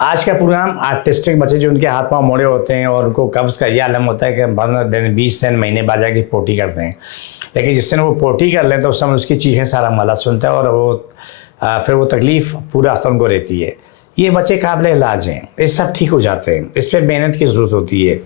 आज का programme artistic बच्चे जो उनके हाथ पांव मोड़े होते हैं और उनको कब्ज़ का यह आलम होता है कि 15 दिन 20 दिन महीने बाद जाके पोटी करते हैं। लेकिन जिस दिन वो पोटी कर लें तो उस समय उसकी चीखें सारा माला सुनता है और वो फिर वो तकलीफ़ पूरा हफ्ता उनको रहती है। ये बच्चे काबिल इलाज हैं, ये सब ठीक हो जाते हैं। इस पर मेहनत की ज़रूरत होती है।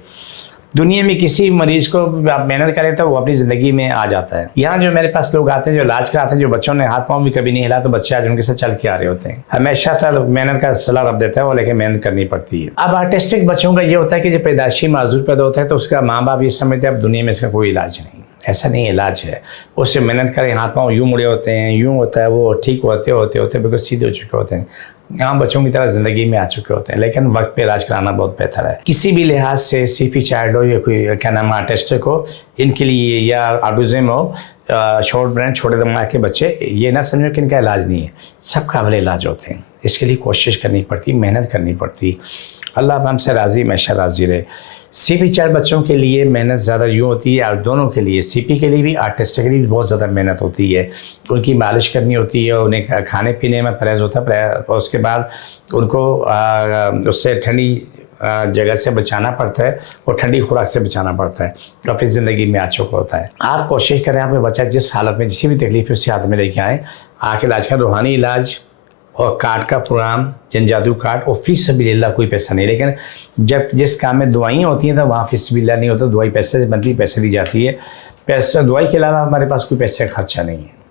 दुनिया में किसी मरीज़ को आप मेहनत करें तो वो अपनी ज़िंदगी में आ जाता है। यहाँ जो मेरे पास लोग आते हैं जो इलाज कराते हैं, जो बच्चों ने हाथ पाँव भी कभी नहीं हिला, तो बच्चे आज उनके साथ चल के आ रहे होते हैं। हमेशा तक मेहनत का सलाह रब देता है वो, लेकिन मेहनत करनी पड़ती है। अब आर्टिस्टिक बच्चों का ये होता है कि जब पैदाइशी माजूर पैदा होता है तो उसका माँ बाप ये समझते हैं अब दुनिया में इसका कोई इलाज नहीं। ऐसा नहीं इलाज है। उससे मेहनत करें, हाथ पाँव यूँ मुड़े होते हैं, यूँ होता है, वो ठीक होते होते बिल्कुल सीधे हो चुके होते हैं, आम बच्चों की तरह ज़िंदगी में आ चुके होते हैं। लेकिन वक्त पे इलाज कराना बहुत बेहतर है। किसी भी लिहाज से सीपी चाइल्ड हो या कोई क्या नाम आर्टिस्टिक हो, इनके लिए या ऑटिज़म हो, शॉर्ट ब्रेन छोटे दिमाग के बच्चे, ये ना समझो कि इनका इलाज नहीं है। सब काबिल इलाज होते हैं। इसके लिए कोशिश करनी पड़ती, मेहनत करनी पड़ती। अल्लाह हमसे राज़ी, हमेशा राज़ी रहे। सीपी चाइल्ड बच्चों के लिए मेहनत ज़्यादा यूँ होती है, और दोनों के लिए, सीपी के लिए भी आर्टिस्टिक के लिए भी बहुत ज़्यादा मेहनत होती है। उनकी मालिश करनी होती है, उन्हें खाने पीने में परहेज़ होता है, और उसके बाद उनको उससे ठंडी जगह से बचाना पड़ता है और ठंडी खुराक से बचाना पड़ता है, और फिर ज़िंदगी में आ चुका होता है। आप कोशिश करें आपके बच्चा जिस हालत में, जिसी भी तकलीफ उसी हालत में लेके आएँ, आके इलाज का रूहानी इलाज और कार्ड का प्रोग्राम, जन जादू कार्ड, और फ़ी सबिलिल्लाह कोई पैसा नहीं। लेकिन जब जिस काम में दवाइयाँ होती हैं तो वहाँ फ़ी सबिलिल्लाह नहीं होता, दवाई पैसे से बदली पैसे दी जाती है। पैसा दवाई के अलावा हमारे पास कोई पैसे का खर्चा नहीं है।